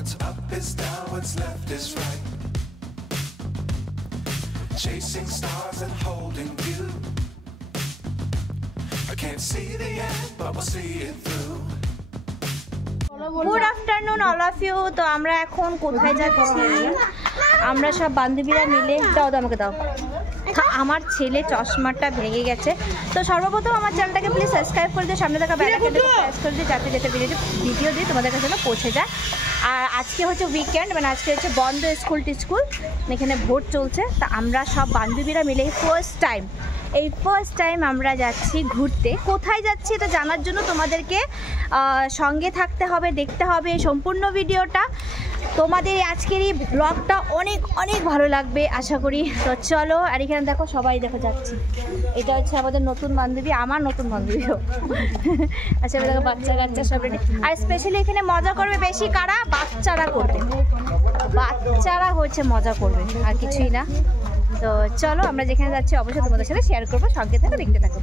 What's up is down, what's left is right. Chasing stars and holding you. I can't see the end, but we'll see it through. Good afternoon all of you. তো আমরা এখন কোথায় যাচ্ছি? আমরা সব বান্ধবীরা মিলে দাও আমাকে দাও। আমার ছেলে চশমাটা ভেঙে গেছে। তো সর্বপ্রথম আমার চ্যানেলটাকে প্লিজ সাবস্ক্রাইব করে দিও, সামনে থাকা বেল আইকনটা প্রেস করে দিও যাতে ভিডিও দিয়ে তোমাদের কাছে পৌঁছে যায়। আর আজকে হচ্ছে উইকেন্ড, মানে আজকে হচ্ছে বন্ধ স্কুল টিস্কুল, এখানে ভোট চলছে। তা আমরা সব বান্ধবীরা মিলে ফার্স্ট টাইম আমরা যাচ্ছি ঘুরতে। কোথায় যাচ্ছি এটা জানার জন্য তোমাদেরকে সঙ্গে থাকতে হবে, দেখতে হবে সম্পূর্ণ ভিডিওটা। তোমাদের আজকের এই ব্লগটা অনেক অনেক ভালো লাগবে আশা করি। তো চলো। আর এখানে দেখো সবাই দেখো যাচ্ছি। এটা হচ্ছে আমাদের নতুন বান্ধবী, আমার নতুন বান্ধবীও। আচ্ছা দেখো বাচ্চা কাচ্চা সব রেডি। আর স্পেশালি এখানে মজা করবে বেশি কারা? বাচ্চারা করবে, বাচ্চারা হচ্ছে মজা করবে, আর কিছুই না। তো চলো আমরা যেখানে যাচ্ছি অবশ্যই তোমাদের সাথে শেয়ার করবো, সঙ্গে থাকো, দেখতে থাকো।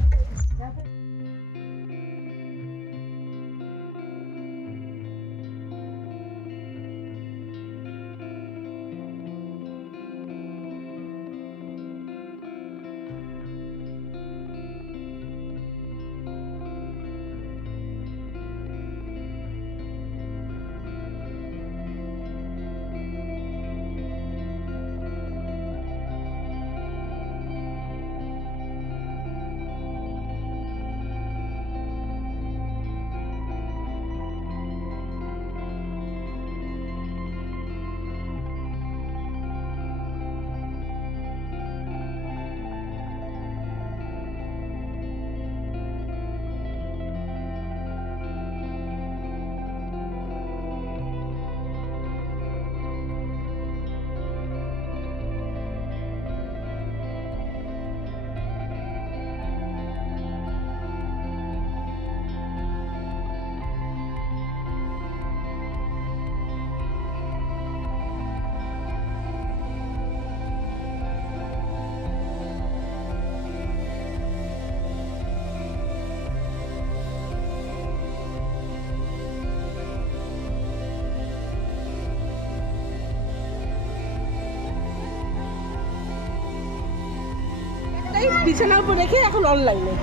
বিছানার উপর রেখে এখন অনলাইনে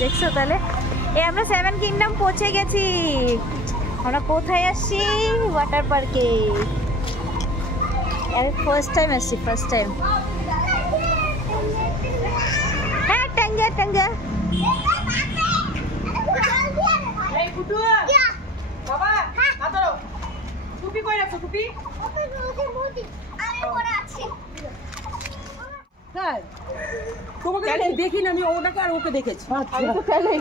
দেখছো। তাহলে আমরা 7 কিংডম পৌঁছে গেছি। আমরা কোথায় আসছি? ওয়াটার পার্কে। ফার্স্ট টাইম আসছি, ফার্স্ট টাইম। হ্যাঁ টাঙ্গা টাঙ্গা। এই ফুটু বাবা আদরো টুপি কই রাখছো? টুপি আমি পরে আছি। হ্যাঁ তোমাকে দেখি না, আমি ওটাকে আর ওকে দেখেছি। আমি তো তাহলেই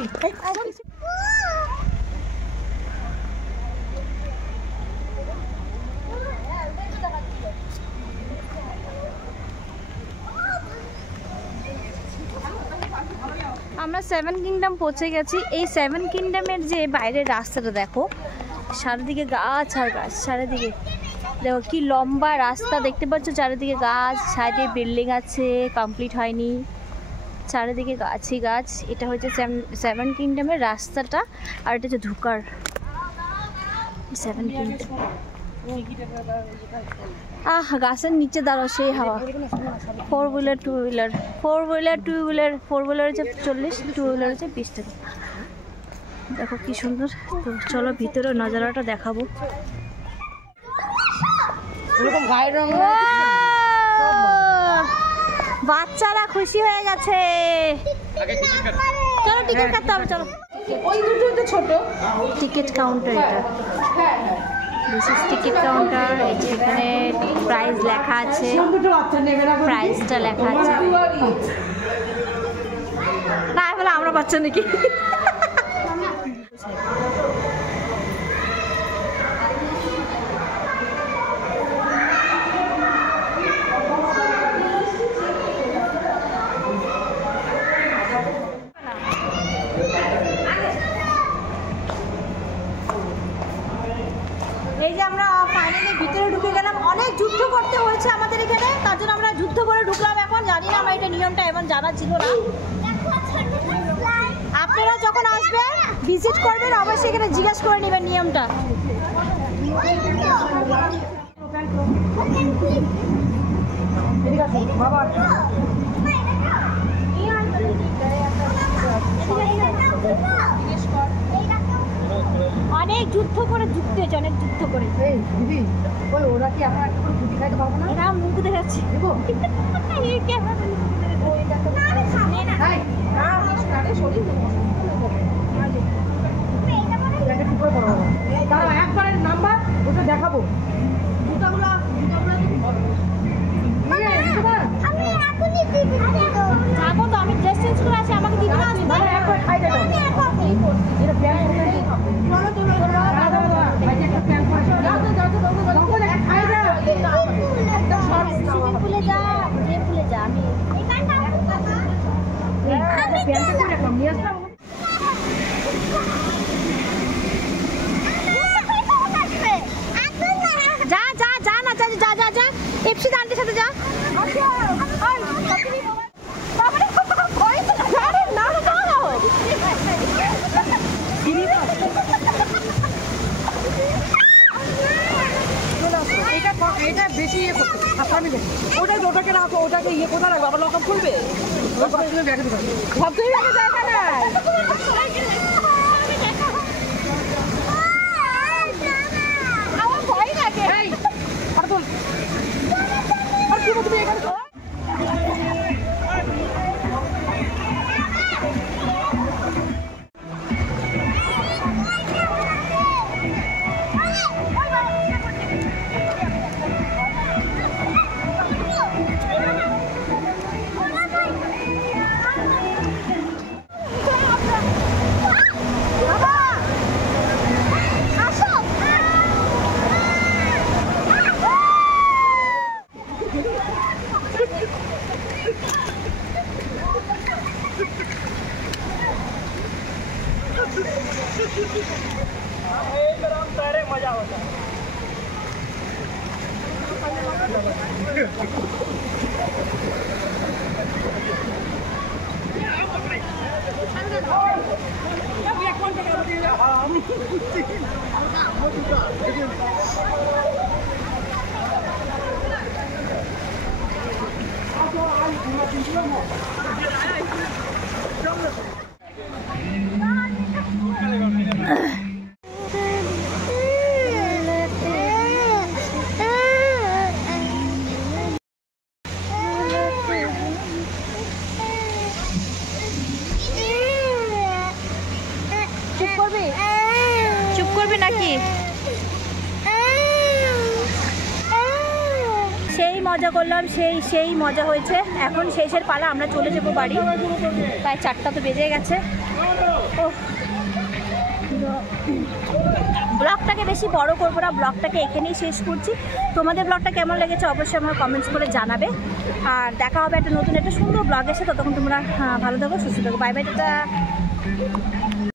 আমরা 7 কিংডম পৌঁছে গেছি। এই 7 কিংডমের যে বাইরের রাস্তাটা দেখো, চারিদিকে গাছ আর গাছ, চারিদিকে দেখো কি লম্বা রাস্তা দেখতে পাচ্ছ, চারিদিকে গাছ, সাইডে বিল্ডিং আছে, কমপ্লিট হয়নি, চারিদিকে গাছই গাছ। এটা হচ্ছে 7 কিংডমের রাস্তাটা, আর এটা হচ্ছে ঢুকার 7 কিংডম। গাছের নিচে দাঁড়াও, সেই হাওয়া। 4 wheeler 2 wheeler, 4 wheeler 2 wheeler, 4 wheeler হচ্ছে 40, 2 হুইলার হচ্ছে 20 টাকা। দেখো কি সুন্দর। তো চলো ভিতরে নজারাটা দেখাবো। বাচ্চারা খুশি হয়ে গেছে। চলো টিকিট কাটতে হবে, চলো। ছোট টিকিট কাউন্টার এটা, দিস ইজ টিকিট কাউন্টার। এই যে এখানে প্রাইস লেখা আছে, প্রাইসটা লেখা আছে। না বলে আমরা বাচ্চা নাকি? এই যে আমরা ফাইনালি ভিতরে ঢুকে গেলাম। অনেক যুদ্ধ করতে হয়েছে আমাদের এখানে, তার জন্য আমরা যুদ্ধ করে ঢুকলাম। এখন জানি না আমার এটা নিয়মটা এমন জানা ছিল না। আপনারা যখন আসবেন ভিজিট করবেন অবশ্যই এখানে জিজ্ঞাসা করে নেবেন নিয়মটা। অনেক যুদ্ধ করে যুক্তি হয়েছে, অনেক যুদ্ধ করে। দিদি ওই ওরা কি আমরা একটা করে ছুটি খাইতে পারবো না? এরা মুখ দেখাচ্ছে। একবারের নাম্বার ওটা দেখাবো। যাবো তো, আমি ড্রেস চেঞ্জ করে আছি, আমাকে দিতে আসবে। ফুলে যা, যে ফুলে যা, আমি যা যা যা না যা যা যা যা এফসি আন্টির সাথে যা। এটা বেশি ইয়ে করতে ওটাকে রাখো, ওটাকে ইয়ে কোথায় রাখবো? আবার লকআপ খুলবে, ভাবতেই জায়গা নাই। আমার ভয় লাগে। আর কি তুমি এখানে मजा होता है। চুপ করবি নাকি? সেই মজা করলাম, সেই মজা হয়েছে। এখন শেষের পালা, আমরা চলে যাবো বাড়ি। প্রায় 4টা তো বেজে গেছে। ও ব্লগটাকে বেশি বড় করবো না, ব্লগটাকে এখানেই শেষ করছি। তোমাদের ব্লগটা কেমন লেগেছে অবশ্যই আমার কমেন্টস করে জানাবে। আর দেখা হবে একটা নতুন একটা সুন্দর ব্লগের সাথে। ততক্ষণ তোমরা ভালো থাকো, সুস্থ থাকো। Bye bye, tata.